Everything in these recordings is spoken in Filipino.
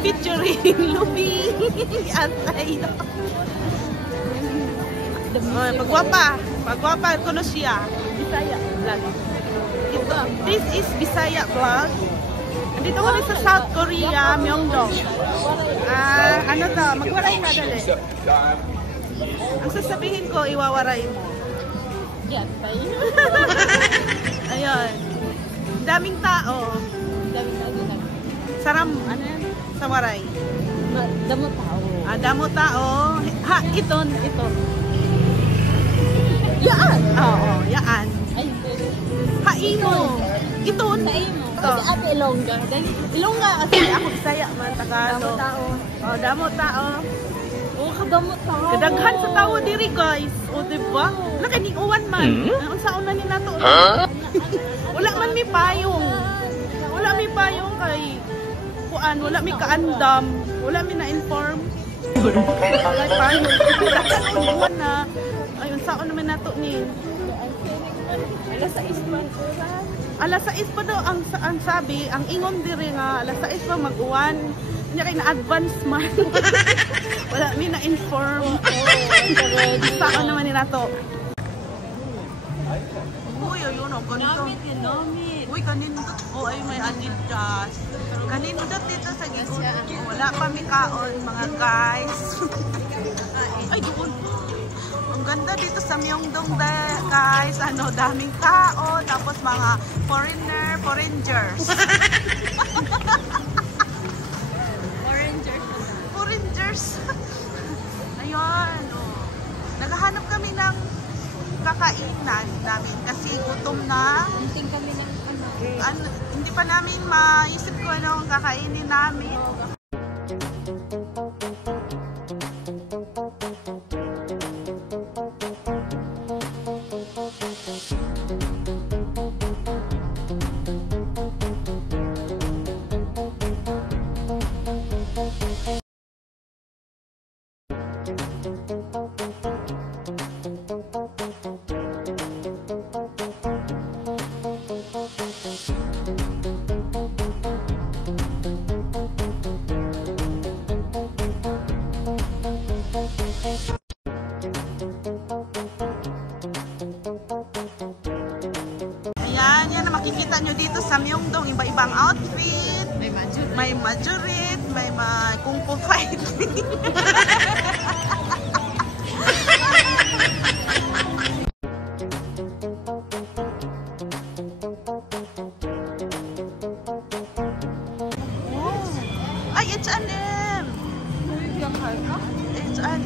featuring Luby Antay. Pagwapa ko na siya. Bisaya vlog. This is Bisaya vlog. Dito kami sa South Korea, Myeongdong. Ano to? Magwaray ka dali. Ang sasabihin ko, iwawaray mo. Yan, tayo. Ayun. Daming tao. Daming tao. Saram, ano yan? Sa waray. Damo tao. Damo tao. Ha, ito. Yaan! Oo, yaan. Haimo. Iton. Haimo. Kasi ate Ilongga. Ilongga kasi ako Bisaya man, Tagalog. Damo tao. Damo tao. Oh, kadamo tao. Kadaghan sa tao diri, guys. O, diba? Nakaning uwan man. Ang saon na ni nato. Wala man may payong. Wala may payong kay kuan, wala may kaandam. Wala may na-inform. Kay payong. Daghan ang uwan na. Ayun, saon naman nato ni. Alas 6 man. Alas 6 pa daw ang sabi, ang ingon diri nga alas 6 pa mag-uwan. Nya kay na-advance man. Wala mi na-inform. Saon naman ni nato. Uy, ayun o, ganito. Uy, kanindot ko ay may Adidas. Kanindot dito sa gigod. Wala pa mi kaon, mga guys. Ay, gigod. Ang ganda dito sa Myeongdong, guys. Ano, daming tao. Tapos mga foreigners. Foreigners. Ayun. Oh. Naghahanap kami ng kakainan namin kasi gutom na. Hinting kami ng ano. Hindi pa namin maisip ko ano ang kakainin namin. Yan na makikita nyo dito sa Myeongdong, iba-ibang outfit. May majorit, may kung fu fighting. Ay, H&M!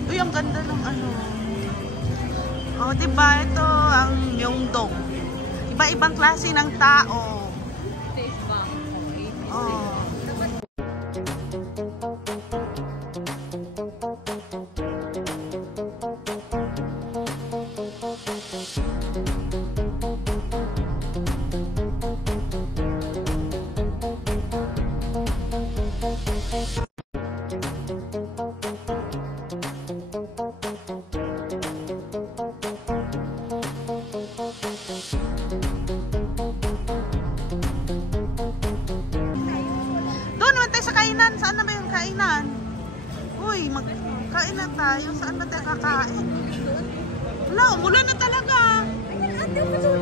Uy, ang ganda ng ano. Oh, diba? Ito ang Myeongdong. Iba-ibang klase ng tao. Oh. Doon naman tayo sa kainan. Saan na ba yung kainan? Uy, magkain na tayo. Saan ba tayo kakain? Wala, umulan na talaga.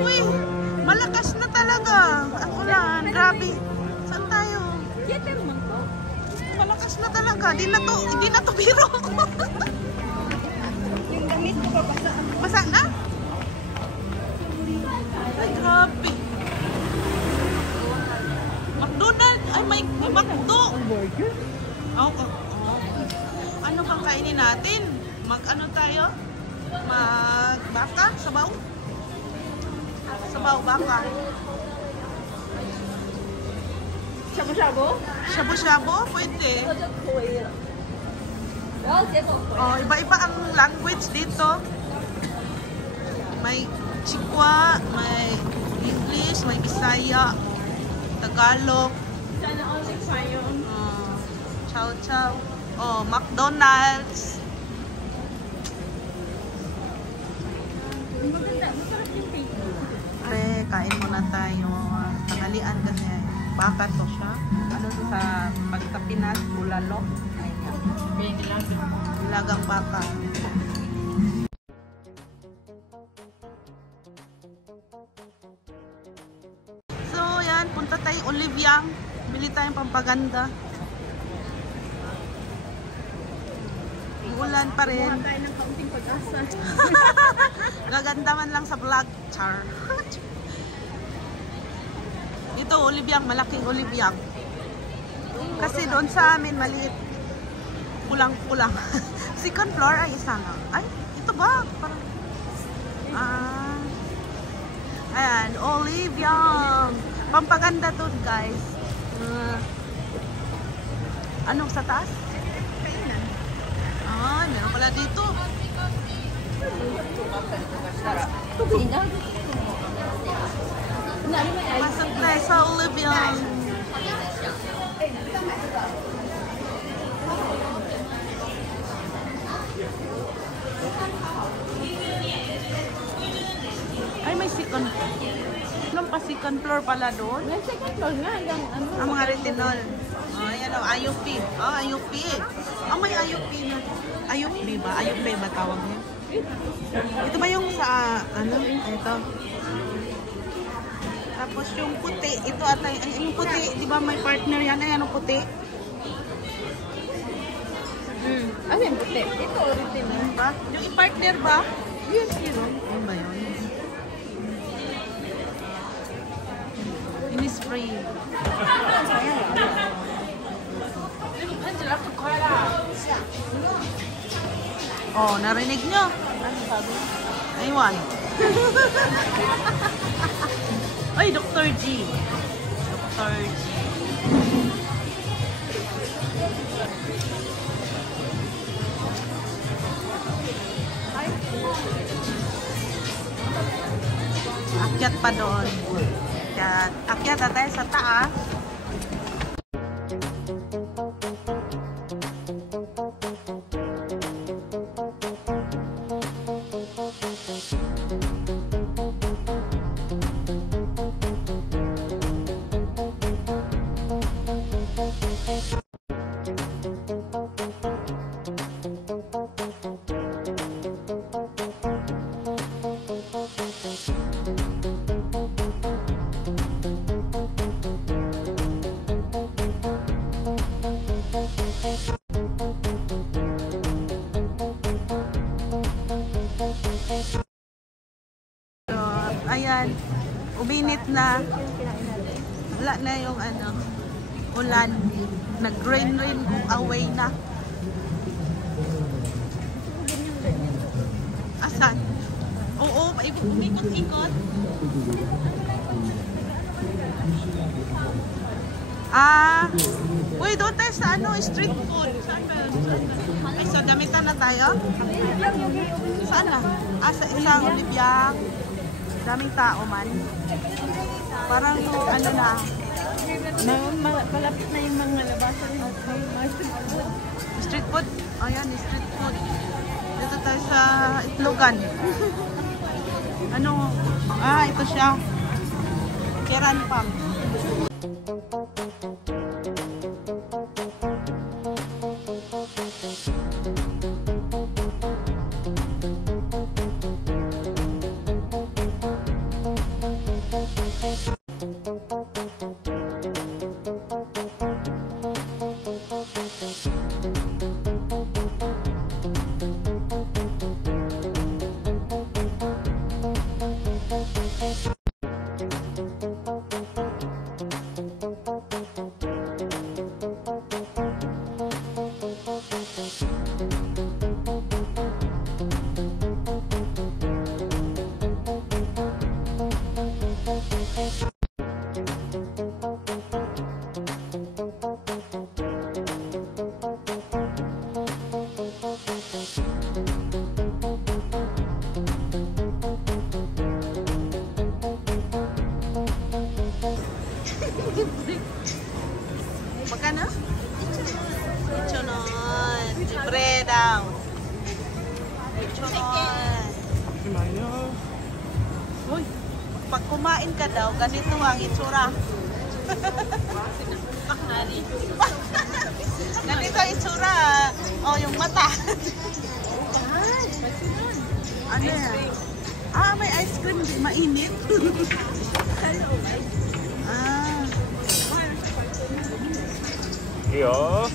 Uy, malakas na talaga ang ulan. Grabe. Saan tayo? Malakas na talaga. Hindi na to biro. Yung damit ko pa basa. Basa na? Ay, grabe. McDonald's. Ay, may McDo. Ano bang kainin natin? Mag-ano tayo? Mag-baka? Sabaw? Sabaw, baka. Shabu-shabu? Shabu-shabu? Pwede. Oh, iba-iba ang language dito. May Chikwa, may English, may Bisaya, Tagalog. Sana all tayo. Chow-chow. Oh, McDonald's. Maganda, masarap yung taste. Pre, kain muna tayo. Tanghalian kasi. baka to siya. Ano to sa pagtapinas, bulalo. Ayan. Nilagang baka. So, yan. Punta tayong Oliviang. Bili tayong pampaganda. Ulan pa rin. Buwan tayo ng kaunting pag-asa. Gaganda man lang sa vlog. Char. Ito, Oliviang. Malaking Oliviang. Kasi doon sa amin, maliit. Pulang-pulang. Second floor ay isa nga. Ay, ito ba? Parang... ayan, Oliviang. Pampaganda doon, guys. Anong sa taas? Meron pala dito. Pasok tayo sa Oliviang. Ay, may second floor. Anong pa second floor pala doon? May second floor nga. Ang mga retinol. Ayan o, IUP. IUP. May IUP na. IUP ba? IUP ba tawag niya? Ito ba yung sa, ano? Ito. Tapos yung puti. Ito ata, yung puti. Di ba may partner yan? Ayan ang puti. Ano yung puti? Ito, original. Ba? Yung partner ba? Yun, yun. Ano ba yun? Innisfree. Oh, narinig nyo? Ano sabi? Aywan. Ay, Dr. G. Dr. G. Akyat pa doon. Akyat na tayo sa taas. Ayan, uminit na. Wala na yung ano, ulan. Nag-rain go away na. Asan? Oo, umikot-ikot. Uy, doon tayo sa ano, street food. Saan ba? Ay, sa damitan na tayo? Saan na? Sa isang Oliviang. Daming tao man. Parang ano na. Malapit na yung mga labasan. Street food? Ayan, street food. Dito tayo sa Itlogan. Ano? Ito siya. Kiran Pam. Magkano? Lechonon. Libre daw. Lechonon. Uy, pag kumain ka daw, ganito ang itsura. Ganito ang itsura. Oh, yung mata. Ano yan? Ah, may ice cream. Mainit. Ah. Iyo.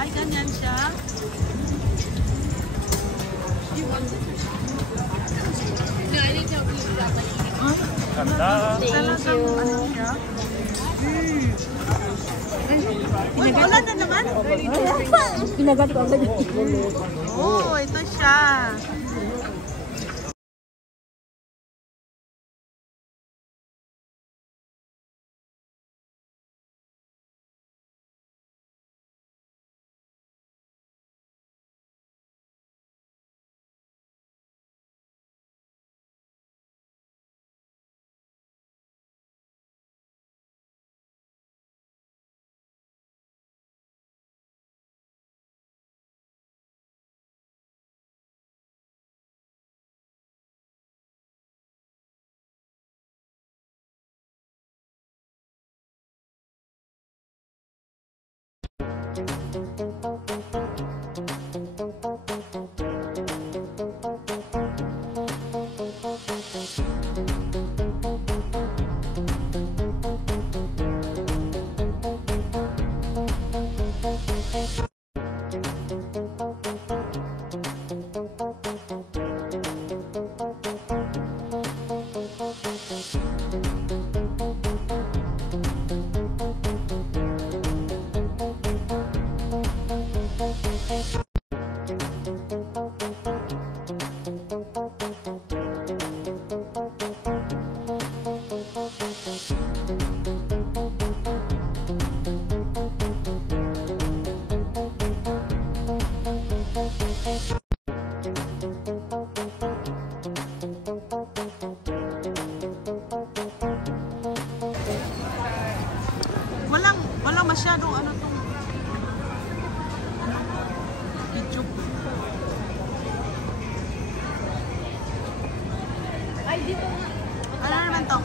Ay, ganyan siya. Ganda. Talagang ano siya? Uy, wala na naman. Kinagat ko agad. Oh, ito siya. Walang masyadong ano tong YouTube. Ay, dito nga. Ano naman to?